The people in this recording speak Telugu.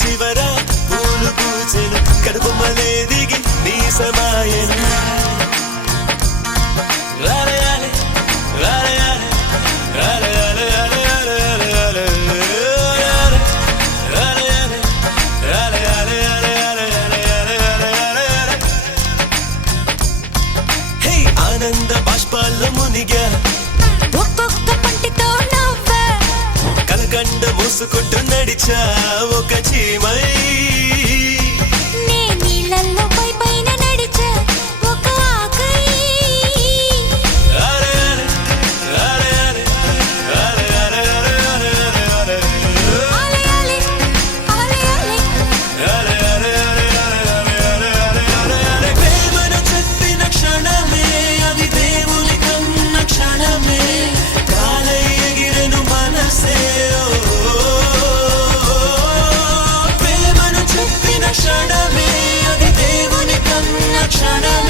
చివర పూలు పూచెను కనుబొమ్మలే దిగి నీ సమాయను ఆనంద బాష్పాల్లో మునిగా ఒక్కొక్క పంటితో నవ్వా కలకండ మూసుకుంటూ నడిచా ఒక చీమై నే నీళ్ళల్లో పైన నడిచా ఒక ఆకై ప్రేమను చెప్పిన క్షణమే అది దేవుని కన్న క్షణమే కాలై ఎగిరెను మనసే ప్రేమను చెప్పిన క్షణమే అది దేవుని కన్న క్షణమే